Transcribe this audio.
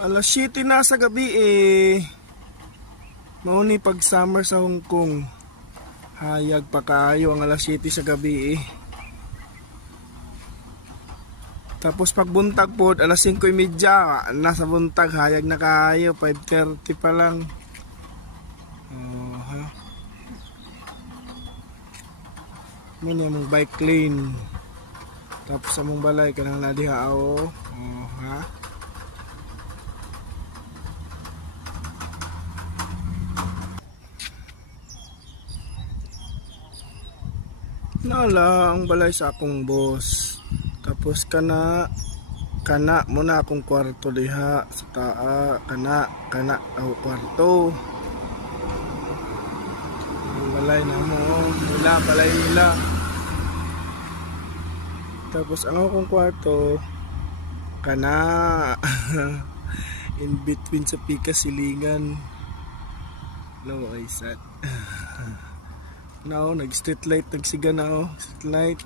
Alas 7 na sa gabi eh. Mauni pag summer sa Hong Kong. Hayag pa kayo ang alas 7 sa gabi eh. Tapos pag buntag po, alas 5:30, nasa buntag, hayag na kayo, 5:30 pa lang. Ha? Muna mong bike lane. Tapos sa mong balay, kanang nadihao. Ha? Nala ang balay sa akong boss. Tapos kana muna akong kwarto diha sa taa, kana ako kwarto. Ang balay na mo, balay nila. Tapos ang akong kwarto kana in between sa pika silingan. Low ay sad. Now, nag street light, nagsiga na ako, street light.